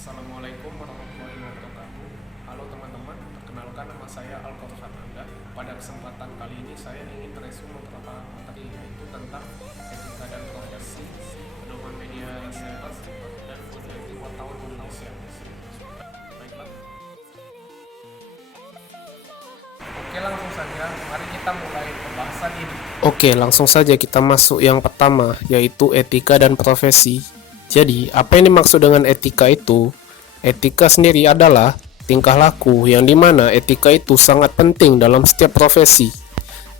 Assalamualaikum warahmatullahi wabarakatuh. Halo teman-teman, perkenalkan nama saya Alkof Anda. Pada kesempatan kali ini saya ingin mereview beberapa materi, yaitu tentang etika dan profesi, pedoman media cyber, dan kode etik wartawan Indonesia. Baiklah. Oke, langsung saja. Mari kita mulai pembahasan ini. Oke, langsung saja kita masuk yang pertama, yaitu etika dan profesi. Jadi, apa yang dimaksud dengan etika itu? Etika sendiri adalah tingkah laku yang dimana etika itu sangat penting dalam setiap profesi.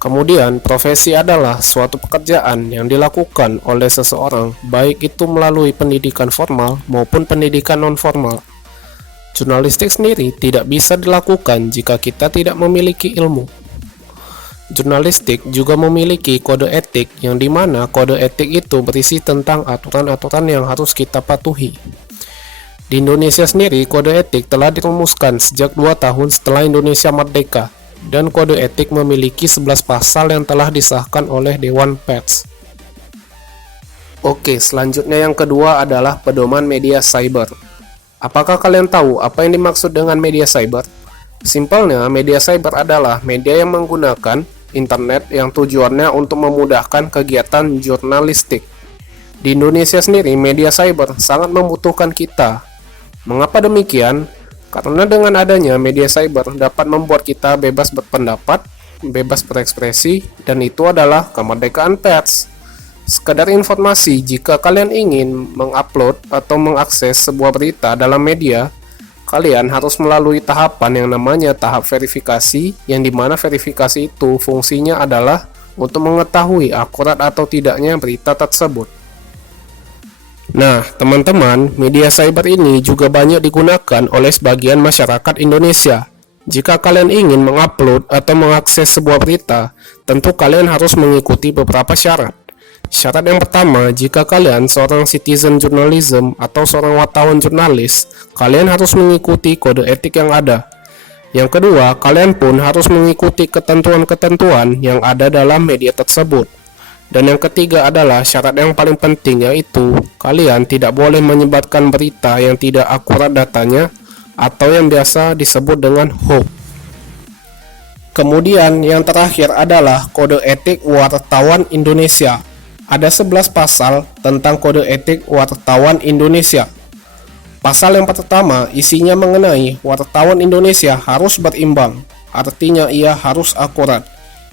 Kemudian, profesi adalah suatu pekerjaan yang dilakukan oleh seseorang, baik itu melalui pendidikan formal maupun pendidikan non-formal. Jurnalistik sendiri tidak bisa dilakukan jika kita tidak memiliki ilmu. Jurnalistik juga memiliki kode etik yang dimana kode etik itu berisi tentang aturan-aturan yang harus kita patuhi. Di Indonesia sendiri, kode etik telah dirumuskan sejak 2 tahun setelah Indonesia merdeka, dan kode etik memiliki 11 pasal yang telah disahkan oleh Dewan Pers. Oke, selanjutnya yang kedua adalah pedoman media cyber. Apakah kalian tahu apa yang dimaksud dengan media cyber? Simpelnya, media cyber adalah media yang menggunakan internet yang tujuannya untuk memudahkan kegiatan jurnalistik. Di Indonesia sendiri, media cyber sangat membutuhkan kita. Mengapa demikian? Karena dengan adanya media cyber dapat membuat kita bebas berpendapat, bebas berekspresi, dan itu adalah kemerdekaan pers. Sekadar informasi, jika kalian ingin mengupload atau mengakses sebuah berita dalam media, kalian harus melalui tahapan yang namanya tahap verifikasi, yang dimana verifikasi itu fungsinya adalah untuk mengetahui akurat atau tidaknya berita tersebut. Nah, teman-teman, media cyber ini juga banyak digunakan oleh sebagian masyarakat Indonesia. Jika kalian ingin mengupload atau mengakses sebuah berita, tentu kalian harus mengikuti beberapa syarat. Syarat yang pertama, jika kalian seorang citizen journalism atau seorang wartawan jurnalis, kalian harus mengikuti kode etik yang ada. Yang kedua, kalian pun harus mengikuti ketentuan-ketentuan yang ada dalam media tersebut. Dan yang ketiga adalah syarat yang paling penting, yaitu kalian tidak boleh menyebarkan berita yang tidak akurat datanya atau yang biasa disebut dengan hoax. Kemudian yang terakhir adalah kode etik wartawan Indonesia. Ada 11 pasal tentang kode etik wartawan Indonesia. Pasal yang pertama isinya mengenai wartawan Indonesia harus berimbang, artinya ia harus akurat.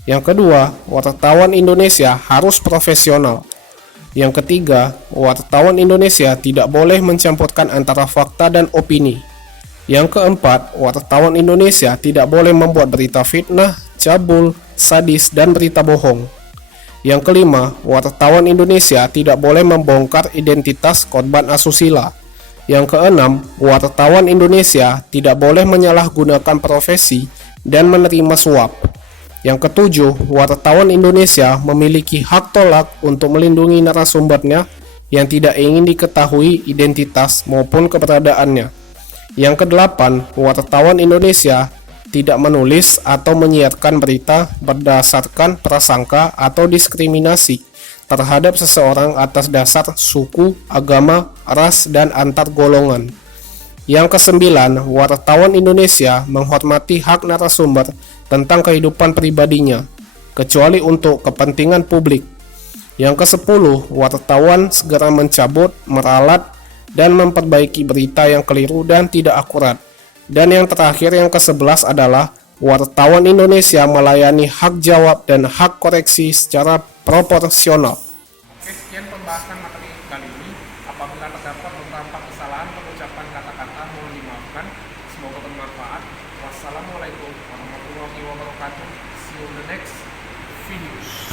Yang kedua, wartawan Indonesia harus profesional. Yang ketiga, wartawan Indonesia tidak boleh mencampurkan antara fakta dan opini. Yang keempat, wartawan Indonesia tidak boleh membuat berita fitnah, cabul, sadis, dan berita bohong. Yang kelima, wartawan Indonesia tidak boleh membongkar identitas korban asusila. Yang keenam, wartawan Indonesia tidak boleh menyalahgunakan profesi dan menerima suap. Yang ketujuh, wartawan Indonesia memiliki hak tolak untuk melindungi narasumbernya yang tidak ingin diketahui identitas maupun keberadaannya. Yang kedelapan, wartawan Indonesia tidak menulis atau menyiarkan berita berdasarkan prasangka atau diskriminasi terhadap seseorang atas dasar suku, agama, ras, dan antar golongan. Yang kesembilan, wartawan Indonesia menghormati hak narasumber tentang kehidupan pribadinya, kecuali untuk kepentingan publik. Yang kesepuluh, wartawan segera mencabut, meralat, dan memperbaiki berita yang keliru dan tidak akurat. Dan yang terakhir, yang ke-11 adalah wartawan Indonesia melayani hak jawab dan hak koreksi secara proporsional. Oke, sekian pembahasan materi kali ini. Apabila terdapat beberapa kesalahan pengucapan kata-kata, mohon dimaafkan. Semoga bermanfaat. Wassalamualaikum warahmatullahi wabarakatuh. See you in the next videos.